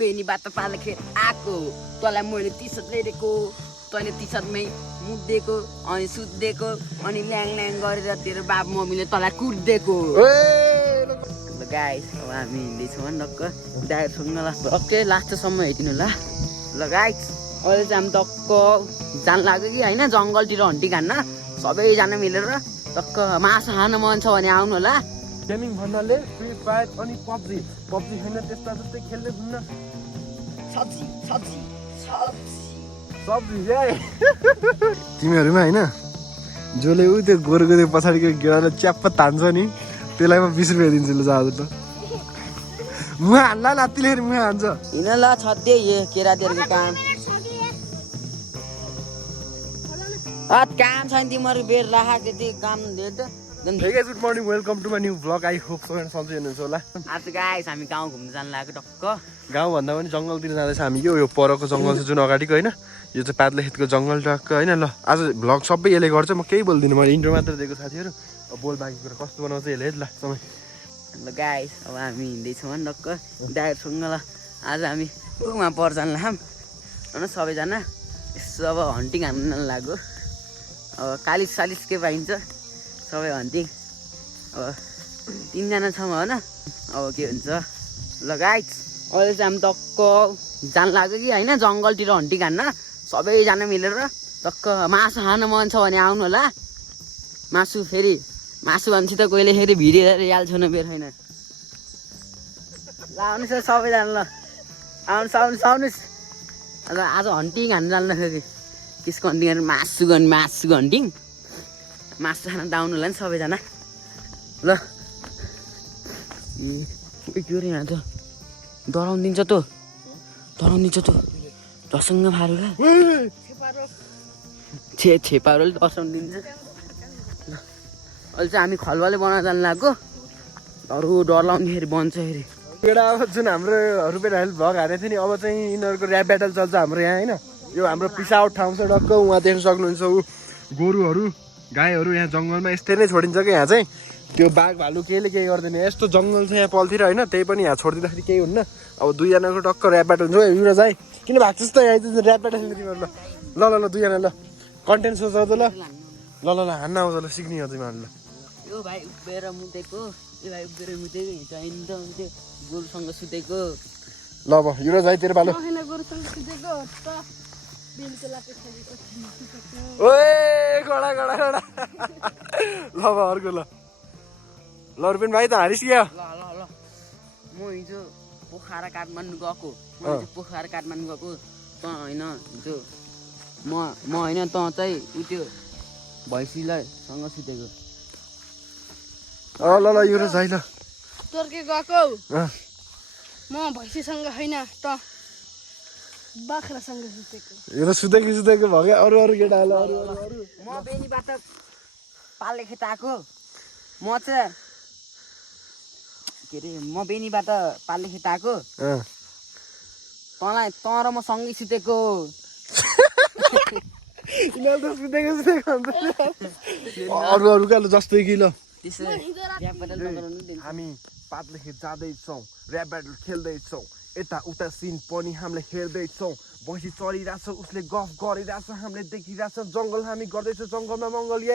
बेनीबाट पाले खेत आएको तँलाई मैले टी सर्ट ल्याइदिएको तैँले टी सर्टमै मुद्दिएको अनि सुत्दिएको अनि ल्याङ ल्याङ गरेर तेरो बाबु मम्मीले तँलाई कुट्दिएको गाइस अब हामी हिँड्दैछौँ टक्क दाइहरूसँग ल टक्कै लास्टसम्म हेरिदिनु ल गाइस अहिले चाहिँ हामी टक्क जान लाग्यो कि होइन जङ्गलतिर हन्टी खान्न सबैजना मिलेर टक्क मासु खान मन छ भने आउनु होला गेमिङ भन्नाले फ्री फायर अनि पब्जी हैन त्यस्ता जस्तै खेल्दै हुन्न सब्जी तिमीहरूमा हैन जसले उ त्यो गोरुको त्यो पछाडिको गेडाले च्याप्प तान्छ नि त्यसलाई म 20 रुपैयाँ दिन्छु ल जाऊ त मुहा हान्ला लात्तीले मुहा हान्छ हिँड ल छद्दे केरातिरको काम काम छैन तिमीहरू बेर राख त्यति काम दे त Hey guys, good morning. Welcome to my new vlog. I hope so and सन्चै हुनुहुन्छ होला आज गाइस हामी गाउँ घुम्न जान लाग्यो टक्क गाउँ भन्दा पनि जंगलतिर जाँदैछ हामी यो परको जंगल छ जुन अगाडिको हैन यो चाहिँ पातलेखेतको जंगल टक्क हैन ल आज भ्लग सबै यसले गर्छ म केही बोल्दिनँ मैले इन्ट्रो मात्र दिएको साथीहरु अब बोल बाँकी कुरा कस्तो बनाउँछ यसले ल समय ल गाइस अब हामी हिँड्दैछौँ टक्क दाइहरूसँग ल आज हामी उमा पर जान लाम हैन सबैजना यसो अब हन्टिङ हान्न लाग्यो अब कालिस सालिस के पाइन्छ सबै हन्टिङ अब 3 जना छौँ होइन अब के हुन्छ ल गाइस अहिले चाहिँ हामी टक्क जान लाग्यो कि होइन जङ्गलतिर हन्टिङ हान्न सबैजना मिलेर टक्क मासु खान मन छ भने आउनु होला मासु भनेपछि त कोहीले फेरि भिडियो हाल्छ न बेर होइन ल आउनुहोस् सबैजना ल आउनुहोस् आज हन्टिङ हान्न जान्दाखेरि त्यसको हन्टिङ मासु हन्टिङ मासु खान दाउनु होला नि सबैजना ल के रे यहाँ त डराउदिन्छ त झसङ्ग फारुला छेपारोले डराउदिन्छ अहिले चाहिँ हामी खलवाले बनाएर जानु लाग्यो डर लाउँदाखेरि बन्छ फेरि एउटा अब जुन हाम्रो रुपियाँ हेल्थ भ्लग हालेको थियो नि अब चाहिँ यिनीहरूको ऱ्याप ब्याटल चल्छ हाम्रो यहाँ होइन यो हाम्रो पिस आउट ठाउँ छ डक्क उहाँ देख्न सक्नुहुन्छ ऊ गोरुहरू गाईहरू यहाँ जङ्गलमा यस्तै नै छोडिन्छ कि यहाँ चाहिँ त्यो बाघ भालु केही गर्दैन यस्तो जङ्गल छ यहाँ पलतिर होइन त्यही पनि यहाँ छोडिदिँदाखेरि केही हुन्न अब दुईजनाको टक्क ऱ्याप ब्याटल हुन्छ युरा चाहिँ किन भाग्छस् त यहाँ ऱ्याप ब्याटल तिमीहरू ल दुईजना ल कन्टेन्ट सोच त ल हान्न आउँछ ल सिक्ने हो तिमीहरू ल यो भाइ उभिएर मुतेको हिँड्छ गोरुसँग सुतेको ल अब युरा जाइ तेरो पालो ओए गडा ल अब अर्को ल रुपेन भाइ त हारिस क्या ल म हिजो पोखरा काठमाडौँ गएको त होइन हिजो म होइन त चाहिँ उ त्यो भैँसीलाई सँग सुतेको ल यो जाइ ल तर्के गएको म भैँसीसँग होइन त बाख्रासँग सुतेको यो त सुतेको भयो अरू केटा ल अरू म बेनीबाट पाले खेत आएको म चाहिँ के अरे म बेनीबाट पाले खेत आएको तँलाई तँ र म सँगै सुतेको अरू क्या ल जस्तै कि ल हामी पातलेखेत जाँदैछौँ ऱ्याप ब्याटल खेल्दैछौँ यता उता सिन पनि हामीले हेर्दैछौँ भैँसी चलिरहेछ उसले गफ गरिरहेछ हामीले देखिरहेछ जङ्गल हामी गर्दैछौँ जङ्गलमा मङ्गल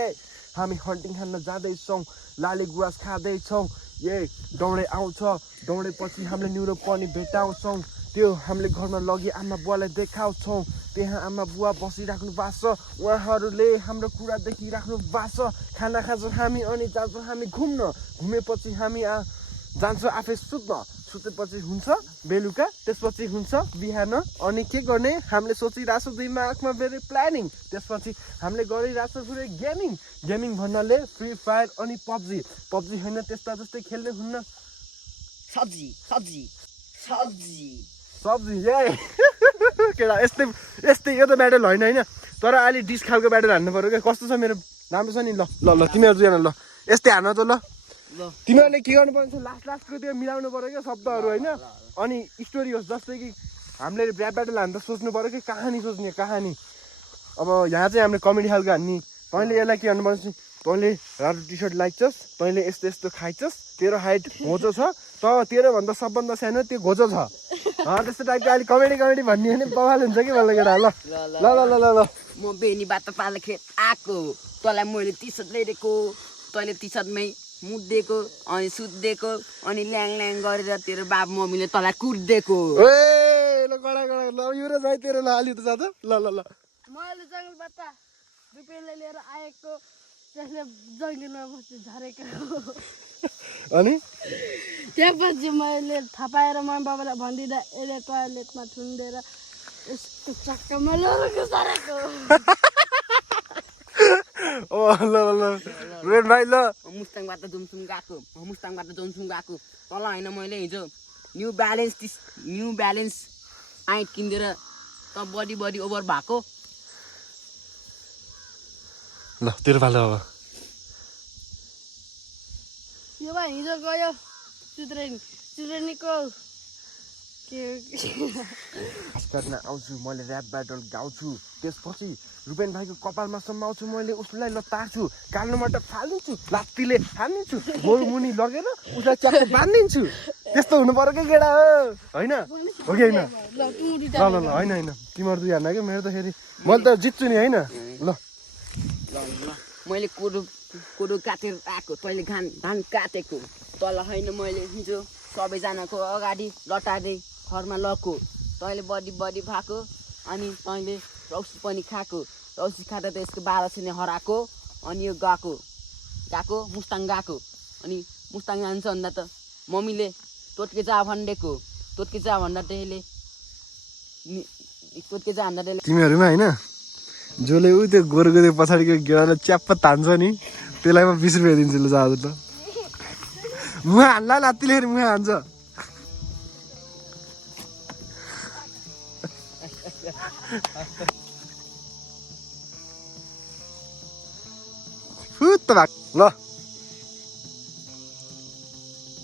हामी हन्टिङ खान जाँदैछौँ लाले गुराँस खाँदैछौँ दौडे आउँछ दौडेपछि हामीले न्युरो पनि भेटाउँछौँ त्यो हामीले घरमा लगी आमा बुवालाई देखाउँछौँ त्यहाँ आमा बुवा बसिराख्नु भएको छ उहाँहरूले हाम्रो कुरा देखिराख्नु भएको छ खाना खान्छौँ हामी अनि जान्छौँ हामी घुमेपछि हामी जान्छौँ आफै सुतेपछि हुन्छ बेलुका त्यसपछि हुन्छ बिहान अनि के गर्ने हामीले सोचिरहेछौँ दिमागमा फेरि प्लानिङ त्यसपछि हामीले गरिरहेछौँ फेरि गेमिङ भन्नाले फ्री फायर अनि पब्जी होइन त्यस्ता जस्तै खेल्ने हुन्न सब्जी केटा यस्तै यो त ब्याटल होइन तर अलि डिस खालको ब्याटल हान्नु पर्यो क्या कस्तो छ मेरो राम्रो छ नि ल तिमीहरू दुईजना ल यस्तै हान त ल तिमीहरूले के गर्नु पर्छ लास्टको त्यो मिलाउनु पर्यो क्या शब्दहरू होइन अनि स्टोरी होस् जस्तै कि हामीले ऱ्याप ब्याटल हान्दा सोच्नु पर्यो कि कहानी अब यहाँ चाहिँ हामीले कमेडी खालको हान्ने तैँले यसलाई के गर्नुपर्छ तैँले रातो टी सर्ट लाग्छस् तैँले यस्तो खाइछस् तेरो हाइट घोचो छ त तेरोभन्दा सबभन्दा सानो त्यो घोचो छ त्यस्तो टाइपको अहिले कमेडी भन्ने भने बवाल हुन्छ कि मलाई केटा ल ल ल ल ल म बेनीबाट पाले खेत आएको तँलाई मैले टी सर्ट ल्याइदिएको तैँले टी सर्टमै मुद्दिएको अनि सुत्दिएको अनि ल्याङ ल्याङ गरेर तेरो बाबु मम्मीले तँलाई कुट्दिएको ए ल कडा ल यो र जाइ तेरो ल अलि त जाँदा ल ल ल मैले जङ्गलबाट रुपियाँले लिएर आएको त्यसले जङ्गलमा बस्नु झरेको अनि त्यसपछि मैले थाहा पाएर मम्मी बाबालाई भनिदिँदा यसले टोयलेटमा थुनिदिएर यस्तो चक्कामा लडेको झरेको ओ ल ल ल रेड भाइ ल मुस्ताङबाट जोमसुङ गएको तल होइन मैले हिजो न्यू ब्यालेन्स पाइन्ट किनिदिएर त बडी ओभर भएको ल तेरो पालो अब यो भाइ हिजो गयो चित्रेनीको के स्टार्टमा आउँछु मैले ऱ्याप ब्याटल गाउँछु त्यसपछि रुपेन भाइको कपालमा सम्माउँछु मैले उसलाई लतार्छु काल्नुबाट फालिदिन्छु लात्तीले हानिदिन्छु गोरु मुनि लगेर उसलाई च्याप्पो बाँधिदिन्छु त्यस्तो हुनु पर्यो कि केटा होइन हो कि होइन ल ल ल होइन तिमीहरू दुई हान्न कि मेरो त फेरि मैले त जित्छु नि होइन ल मैले कोदो काटेर आएको तैँले धान काटेको तल होइन मैले हिजो सबैजनाको अगाडि लटार्दै घरमा लको तैँले बडी भएको अनि तैँले रौसी पनि खाएको रौसी खाँदा त यसको 1200 हराएको अनि यो गएको मुस्ताङ गएको अनि मुस्ताङ जान्छ भन्दा त मम्मीले तोटके जा भनिदिएको तोटके जा भन्दा त्यसले तोटके जा भन्दा त्यसले तिमीहरूमा होइन जसले ऊ त्यो गोरुको त्यो पछाडिको गेडालाई च्याप्प तान्छ नि त्यसलाई म 20 रुपियाँ दिन्छु ल जाँदा त मुहा हान्ला लात्तीले फेरि मुहा हान्छ फुत्त भएको ल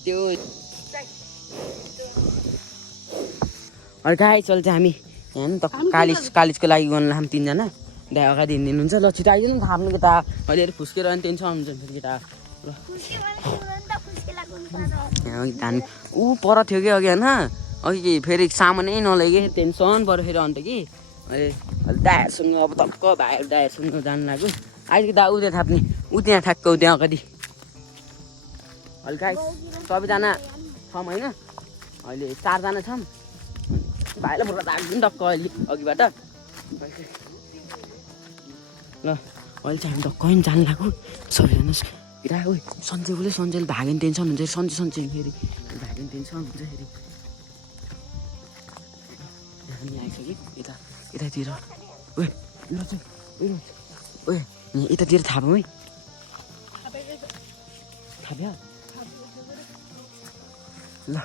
त्यो गाई चल्छ हामी हेर्नु त कालिजको लागि गर्नु हामी 3 जना दाइ अगाडि हिँड्नुहुन्छ ल छिटो आइदिनु नि थाप्नु केटा अहिले फुस्केर अनि टेन्सन हुन्छ फेरि केटा ल धान ऊ पर थियो कि अघि होइन अघि फेरि सामानै नलगे टेन्सन पऱ्यो फेरि अन्त कि अहिले दाइहरूसँग अब टक्क दाइहरूसँग जानु लाग्यो अहिले दा उता थाप्ने ऊ त्यहाँ ठ्याक्क त्यहाँ अगाडि अहिले गाई सबैजना छौँ होइन अहिले 4 जना छौँ भाइलाई बोल्दा थाक्दिनु टक्क अहिले अघिबाट ल अहिले चाहिँ हामी टक्क जानु लाग्यो सबैजना इरा ओ सन्चैले भाग्यो नि टेन्सन हुन्छ सन्चै फेरि भाग्यो नि टेन्सन हुन्छ फेरि हामी आइसक्यो यतातिर ओए यतातिर थापौँ है थाप्यो ल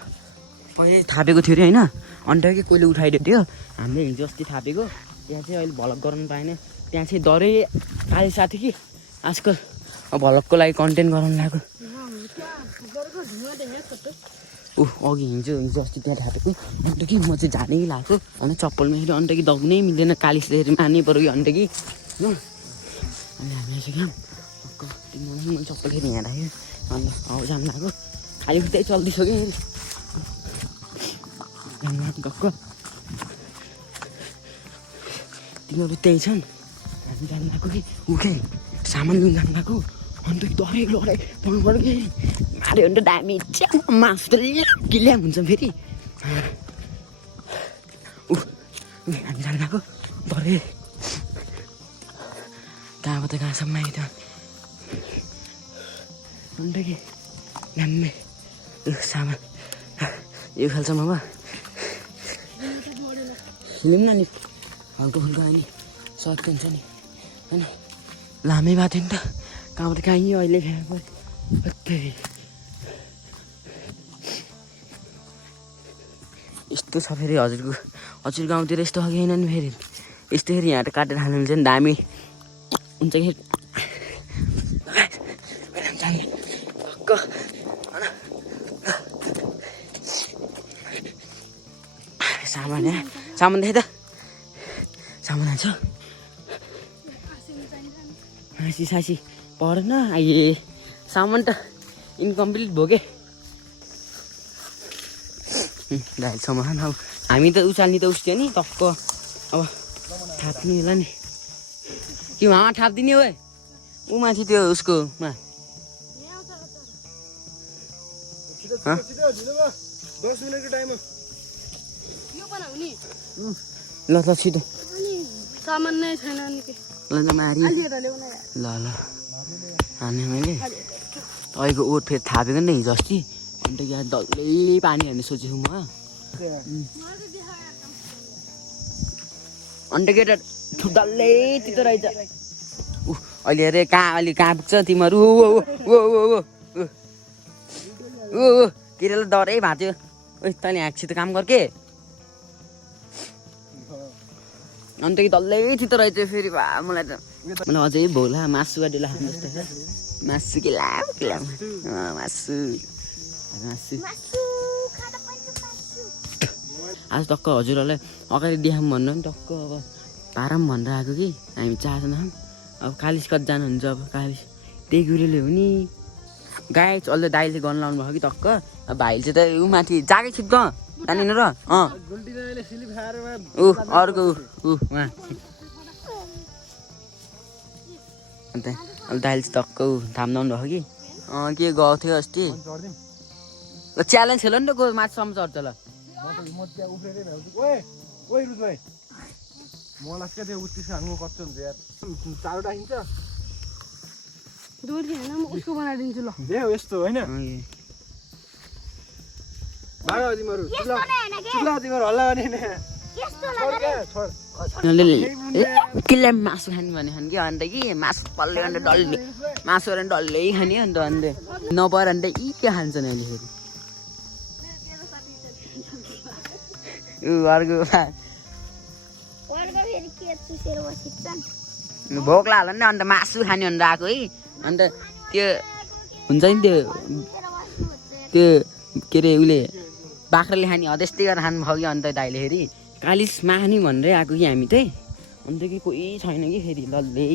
अहिले थापेको थियो अरे होइन अन्त कि कोहीले उठाइदिएको थियो हामीले हिजो अस्ति थापेको त्यहाँ चाहिँ अहिले भ्लग गर्नु पाएन त्यहाँ चाहिँ डरै काली साथी कि आजकल भ्लगको लागि कन्टेन्ट गराउनु लाग्यो अघि हिजो अस्ति त्यहाँ थापेको अन्त कि म चाहिँ जानै लाग्यो अन्त चप्पलमा फेरि अन्त कि दग्नै मिल्दैन कालिसले फेरि मार्नै पऱ्यो कि अन्त कि हो अनि हामी आइसक्यौँ म चप्पल फेरि यहाँ राख्यो अनि अब जानु लाग्यो खाली खुट्टै चल्दैछ कि गएको तिनीहरू त्यही छन् हामी जानु लाग्यो कि उखे सामान लिनु जानु लाग्यो अन्त डरै पाउनु पऱ्यो कि माऱ्यो भने त दामी च्याउ मासु त ल्याम हुन्छ फेरि हामी जानु लाग्यो डरै कहाँबाट कहाँसम्म आयो त अन्त कि ल्याम्मै सामान यो खेल्छौँ अब खेलौँ न नि हल्का फुल्का अनि सर्ट हुन्छ नि होइन लामै भएको थियो नि त कहाँबाट कहीँ अहिले यस्तो छ फेरि हजुर गाउँतिर यस्तो हो कि होइन नि फेरि यस्तो फेरि यहाँ त काटेर खानु हुन्छ नि दामी हुन्छ कि सामान देख त सामान हाल्छ सासी पढ्न अहिले सामान त इन्कम्प्लिट भयो के दाइहरूसँग अब हामी त उचाल्ने त उस्तै नि टक्क अब थाप्ने होला नि कि उहाँ थापिदिने हो ऊ माथि त्यो उसकोमा 10 मिनेटको टाइममा यो बनाउने ल त छिटो अनि सामान नै छैन नि के ल त मारी आलिएर ल्याउन यार ल ल हाने मैले तपाईँको ओट फेरि थापेको नि हिजो अस्ति अन्त यहाँ डल्लै पानी हाल्ने सोचेको म अन्त केटा डल्लै तितो रहेछ अहिले अरे कहाँ पुग्छ तिमीहरू केरेलाई डरै भाँच्यो ओ तैँले हाँक्सी त काम गर के अन्त कि डल्लै तितो रहेछ फेरि भा मलाई अझै भोला मासु गाडीलाई खानु जस्तो छ मासु के लाम मासु आज टक्क हजुरहरूलाई अगाडि देखाऊँ भन्नु नि टक्क अब पारौँ भनेर आएको कि हामी चारजना अब कालिस कति जानुहुन्छ अब कालिस त्यही गुरुले हो नि गाई अहिले दाइले गर्न लाउनु भएको कि टक्क अब भाइले चाहिँ त ऊ माथि जागै छिप्क जानिन र ऊ अर्को ऊ उहाँ अन्त अब दाइले चाहिँ टक्क ऊ थाम्दाउनु भएको कि के गएको थियो अस्ति च्यालेन्ज खेल्यो नि त गयो माथिसम्म चढ्छ ल मलाई क्या त्यो उत्तिस हाल्नु कस्तो हुन्छ यार चारो राखिन्छ दुध हैन म उसको बनाइदिन्छु ल दे यस्तो हैन भागा तिमीहरु ल तिमीहरु हल्ला गर्ने किल्ला मासु खाने भने खाने कि अन्त कि मासु पल्ले अन्त डल्ले मासु गरेर डल्लै खाने अन्त नपर अन्त यी के खान्छ नि अहिले फेरि अर्को भोक लाग्यो नि अन्त मासु खाने भनेर आएको है अन्त त्यो हुन्छ नि त्यो के अरे उसले बाख्राले खाने हो त्यस्तै गरेर खानु भयो कि अन्त दाइले फेरि कालिस माख्ने भनेरै आएको कि हामी चाहिँ अन्त कि कोही छैन कि फेरि डल्लै